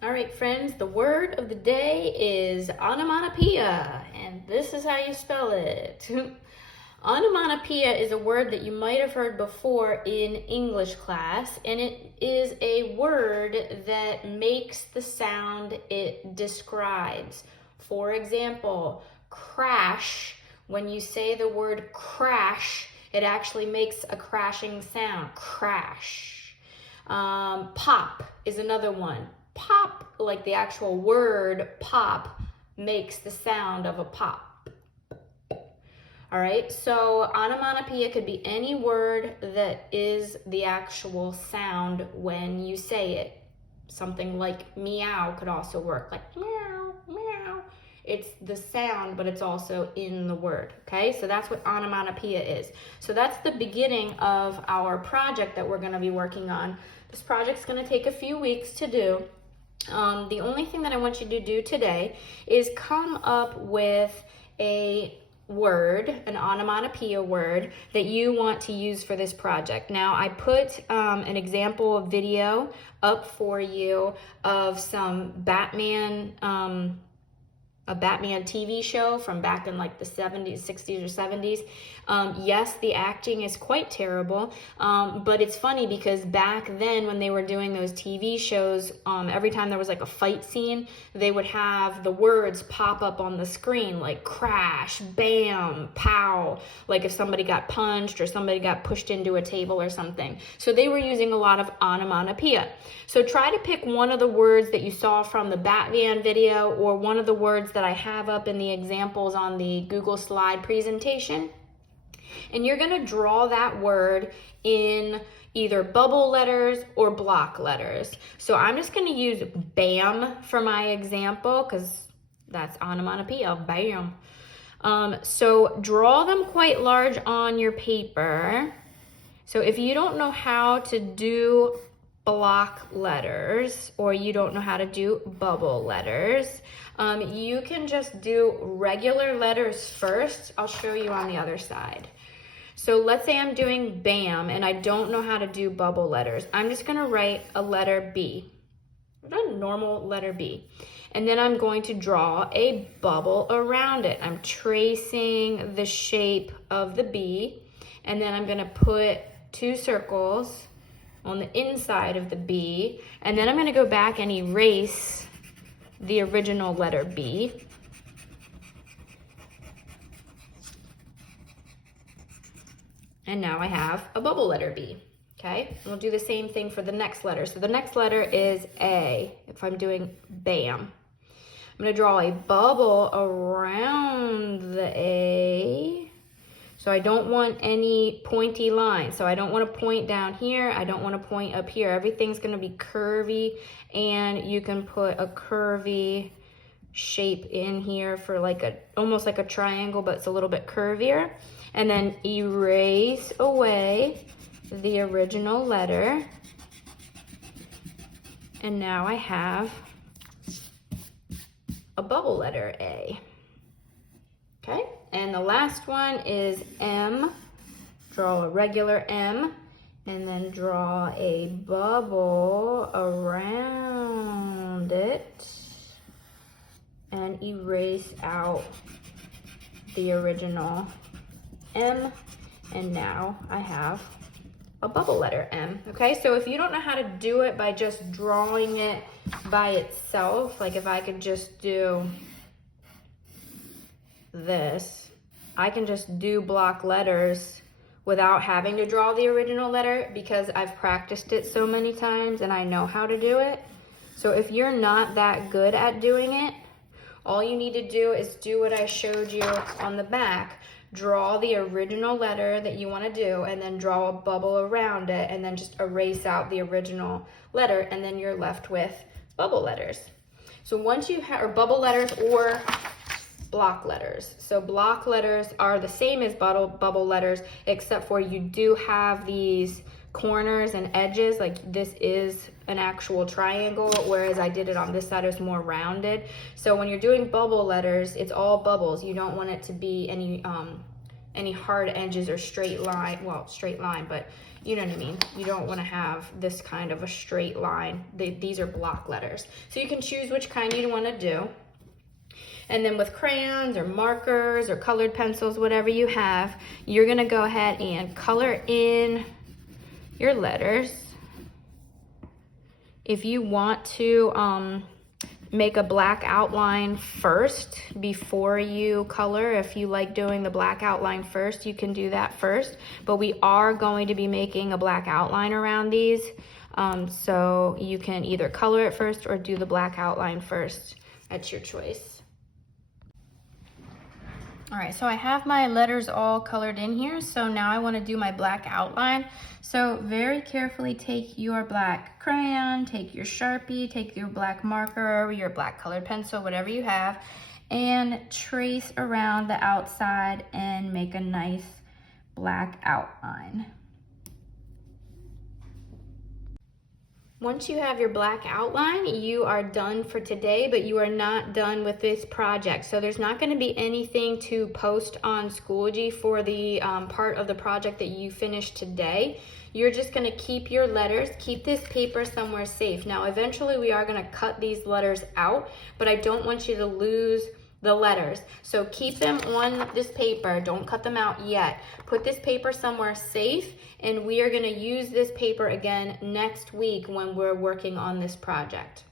All right, friends, the word of the day is onomatopoeia, and this is how you spell it. Onomatopoeia is a word that you might have heard before in English class, and it is a word that makes the sound it describes. For example, crash. When you say the word crash, it actually makes a crashing sound. Crash. Pop is another one. Pop, like the actual word pop, makes the sound of a pop. All right, so onomatopoeia could be any word that is the actual sound when you say it. Something like meow could also work, like meow, meow. It's the sound, but it's also in the word, okay? So that's what onomatopoeia is. So that's the beginning of our project that we're gonna be working on. This project's gonna take a few weeks to do. The only thing that I want you to do today is come up with a word, an onomatopoeia word that you want to use for this project. Now, I put an example video up for you of some a Batman TV show from back in like the 70s, 60s, or 70s. Yes, the acting is quite terrible, but it's funny because back then when they were doing those TV shows, every time there was like a fight scene, they would have the words pop up on the screen like crash, bam, pow, like if somebody got punched or somebody got pushed into a table or something. So they were using a lot of onomatopoeia. So try to pick one of the words that you saw from the Batman video or one of the words that I have up in the examples on the Google slide presentation. And you're going to draw that word in either bubble letters or block letters. So I'm just going to use BAM for my example because that's onomatopoeia, BAM. So draw them quite large on your paper. So if you don't know how to do block letters or you don't know how to do bubble letters, you can just do regular letters first. I'll show you on the other side. So let's say I'm doing BAM and I don't know how to do bubble letters. I'm just gonna write a letter B, a normal letter B. And then I'm going to draw a bubble around it. I'm tracing the shape of the B, and then I'm gonna put 2 circles on the inside of the B, and then I'm gonna go back and erase the original letter B. And now I have a bubble letter B, okay? And we'll do the same thing for the next letter. So the next letter is A, if I'm doing BAM. I'm gonna draw a bubble around the A. So I don't want any pointy lines. So I don't want to point down here. I don't want to point up here. Everything's going to be curvy, and you can put a curvy shape in here for like almost like a triangle, but it's a little bit curvier. And then erase away the original letter. And now I have a bubble letter A. Okay, and the last one is M. Draw a regular M, and then draw a bubble around it, and erase out the original M, and now I have a bubble letter M. Okay, so if you don't know how to do it by just drawing it by itself, like if I could just do this, I can just do block letters without having to draw the original letter because I've practiced it so many times and I know how to do it. So if you're not that good at doing it, all you need to do is do what I showed you on the back. Draw the original letter that you want to do and then draw a bubble around it and then just erase out the original letter, and then you're left with bubble letters. So once you have, or bubble letters or block letters. So block letters are the same as bubble letters, except for you do have these corners and edges. Like this is an actual triangle, whereas I did it on this side, it was more rounded. So when you're doing bubble letters, it's all bubbles. You don't want it to be any any hard edges or straight line, well, straight line, but you know what I mean. You don't want to have this kind of a straight line. These are block letters. So you can choose which kind you want to do. And then with crayons or markers or colored pencils, whatever you have, you're going to go ahead and color in your letters. If you want to make a black outline first before you color, if you like doing the black outline first, you can do that first. But we are going to be making a black outline around these. So you can either color it first or do the black outline first. That's your choice. All right, so I have my letters all colored in here. So now I want to do my black outline. So very carefully take your black crayon, take your Sharpie, take your black marker, your black colored pencil, whatever you have, and trace around the outside and make a nice black outline. Once you have your black outline, you are done for today, but you are not done with this project. So there's not going to be anything to post on Schoology for the part of the project that you finished today. You're just going to keep your letters, keep this paper somewhere safe. Now, eventually we are going to cut these letters out, but I don't want you to lose the letters. So keep them on this paper. Don't cut them out yet. Put this paper somewhere safe, and we are going to use this paper again next week when we're working on this project.